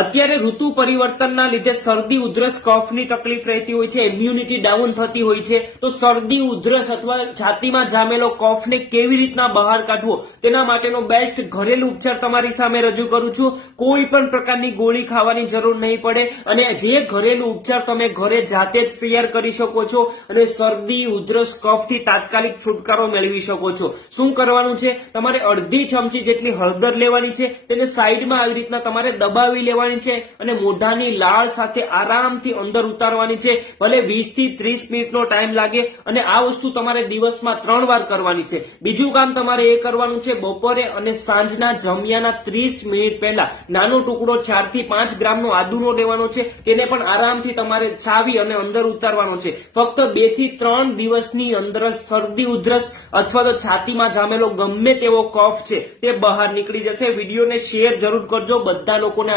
અત્યારે ઋતુ પરિવર્તનના લીધે શરદી ઉધરસ કફની તકલીફ રહેતી હોય છે, ઇમ્યુનિટી ડાઉન થતી હોય છે. તો શરદી ઉધરસ અથવા છાતીમાં જામેલો કફને કેવી રીતના બહાર કાઢવો તેના માટેનો બેસ્ટ ઘરેલું ઉપચાર તમારી સામે રજૂ કરું છું. કોઈ પણ પ્રકારની ગોળી ખાવાની જરૂર નહીં પડે અને જે ઘરેલું ઉપચાર તમે ઘરે જાતે જ તૈયાર કરી શકો છો અને શરદી ઉધરસ કફથી તાત્કાલિક છુટકારો મેળવી શકો છો. શું કરવાનું છે? તમારે અડધી ચમચી જેટલી હળદર લેવાની છે, તેને સાઈડમાં આવી રીતના તમારે દબાવી લેવાની છે અને મોઢાની લાળ સાથે આરામથી અંદર ઉતારવાની છે. ભલે 20 થી 30 મિનિટનો ટાઈમ લાગે અને આ વસ્તુ તમારે દિવસમાં 3 વાર કરવાની છે. બીજું કામ તમારે એ કરવાનું છે, બપોરે અને સાંજના જમ્યાના 30 મિનિટ પહેલા નાનો ટુકડો 4 થી 5 ગ્રામનો આદુનો લેવાનો છે. તેને પણ આરામથી તમારે ચાવી અને અંદર ઉતારવાનો છે. ફક્ત 2 થી 3 દિવસની અંદર શરદી ઉધરસ અથવા તો છાતીમાં જામેલો ગમે તેવો કફ છે તે બહાર નીકળી જશે. વિડીયોને શેર જરૂર કરજો, બધા લોકોને